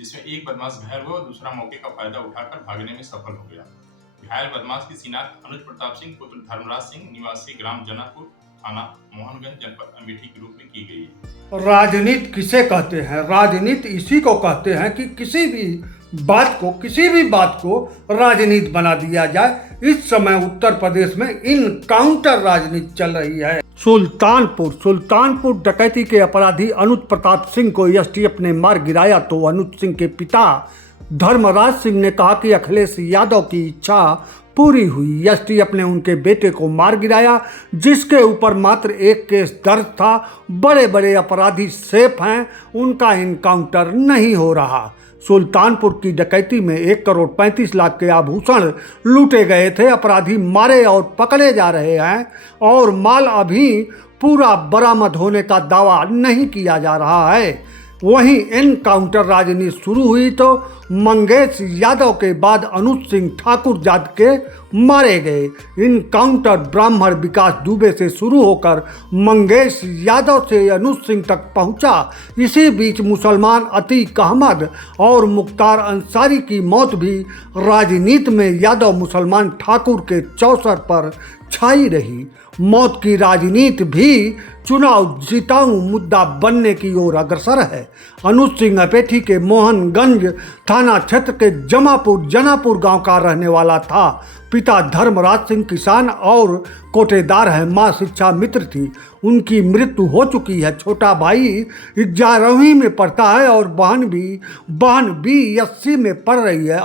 जिसमें एक बदमाश घायल हुआ और दूसरा मौके का फायदा उठाकर भागने में सफल हो गया। घायल बदमाश की शिनाख्त अनुज प्रताप सिंह पुत्र धर्मराज सिंह निवासी ग्राम जनापुर थाना मोहनगंज जनपद अमेठी के रूप में की गई है। राजनीति किसे कहते हैं? राजनीति इसी को कहते हैं कि किसी भी बात को राजनीति बना दिया जाए। इस समय उत्तर प्रदेश में इनकाउंटर राजनीति चल रही है। सुल्तानपुर डकैती के अपराधी अनुज प्रताप सिंह को एसटीएफ ने मार गिराया तो अनुज सिंह के पिता धर्मराज सिंह ने कहा कि अखिलेश यादव की इच्छा पूरी हुई। एसटीएफ ने उनके बेटे को मार गिराया, जिसके ऊपर मात्र एक केस दर्ज था। बड़े बड़े अपराधी सेफ हैं, उनका इनकाउंटर नहीं हो रहा। सुल्तानपुर की डकैती में 1,35,00,000 के आभूषण लूटे गए थे। अपराधी मारे और पकड़े जा रहे हैं और माल अभी पूरा बरामद होने का दावा नहीं किया जा रहा है। वहीं एनकाउंटर राजनीति शुरू हुई तो मंगेश यादव के बाद अनुज सिंह ठाकुर जात के मारे गए। इनकाउंटर ब्राह्मण विकास दुबे से शुरू होकर मंगेश यादव से अनुज सिंह तक पहुंचा। इसी बीच मुसलमान अतीक अहमद और मुख्तार अंसारी की मौत भी राजनीति में यादव मुसलमान ठाकुर के चौसर पर छाई रही। मौत की राजनीति भी चुनाव जिताऊ मुद्दा बनने की ओर अग्रसर है। अनुज सिंह अमेठी के मोहनगंज थाना क्षेत्र के जनापुर गांव का रहने वाला था। पिता धर्मराज सिंह किसान और कोटेदार है, मां शिक्षा मित्र थी, उनकी मृत्यु हो चुकी है। छोटा भाई 11वीं में पढ़ता है और बहन BSc में पढ़ रही है।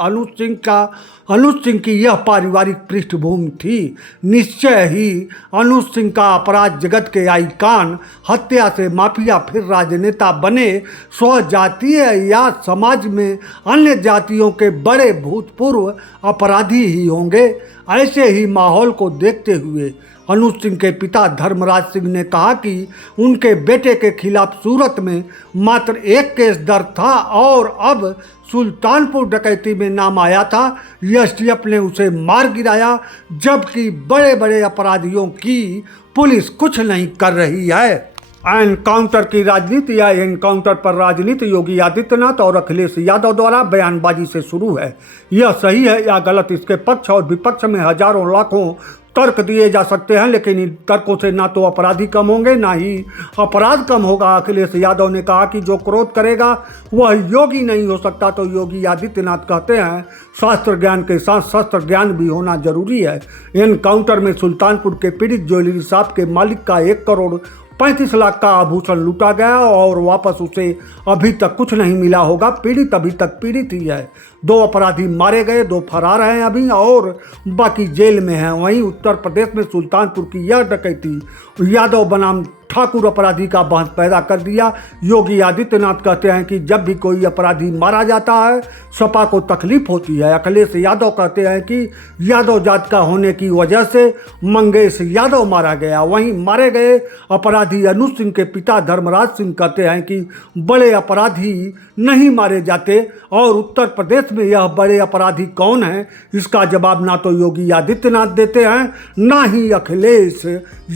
अनुज सिंह की यह पारिवारिक पृष्ठभूमि थी। निश्चय ही अनुज सिंह का अपराध जगत के आइकान, हत्या से माफिया फिर राजनेता बने, स्वजातीय या समाज में अन्य जातियों के बड़े भूतपूर्व अपराधी ही होंगे। ऐसे ही माहौल को देखते हुए अनुज सिंह के पिता धर्मराज सिंह ने कहा कि उनके बेटे के खिलाफ सूरत में मात्र एक केस दर्ज था और अब सुल्तानपुर डकैती में नाम आया था। एसटीएफ ने उसे मार गिराया, जबकि बड़े बड़े अपराधियों की पुलिस कुछ नहीं कर रही है। एनकाउंटर की राजनीति या एनकाउंटर पर राजनीति योगी आदित्यनाथ और अखिलेश यादव द्वारा बयानबाजी से शुरू है। यह सही है या गलत, इसके पक्ष और विपक्ष में हजारों लाखों तर्क दिए जा सकते हैं, लेकिन इन तर्कों से ना तो अपराधी कम होंगे ना ही अपराध कम होगा। अखिलेश यादव ने कहा कि जो क्रोध करेगा वह योगी नहीं हो सकता, तो योगी आदित्यनाथ कहते हैं शास्त्र ज्ञान के साथ शस्त्र ज्ञान भी होना जरूरी है। एनकाउंटर में सुल्तानपुर के पीड़ित ज्वेलरी शॉप के मालिक का 1,35,00,000 का आभूषण लूटा गया और वापस उसे अभी तक कुछ नहीं मिला होगा। पीड़ित अभी तक पीड़ित ही है। 2 अपराधी मारे गए, 2 फरार हैं अभी और बाकी जेल में हैं। वहीं उत्तर प्रदेश में सुल्तानपुर की यह डकैती यादव बनाम ठाकुर अपराधी का बहस पैदा कर दिया। योगी आदित्यनाथ कहते हैं कि जब भी कोई अपराधी मारा जाता है सपा को तकलीफ होती है। अखिलेश यादव कहते हैं कि यादव जात का होने की वजह से मंगेश यादव मारा गया। वहीं मारे गए अपराधी अनुज सिंह के पिता धर्मराज सिंह कहते हैं कि बड़े अपराधी नहीं मारे जाते और उत्तर प्रदेश में यह बड़े अपराधी कौन हैं, इसका जवाब ना तो योगी आदित्यनाथ देते हैं ना ही अखिलेश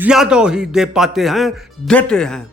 यादव ही दे पाते हैं, देते हैं।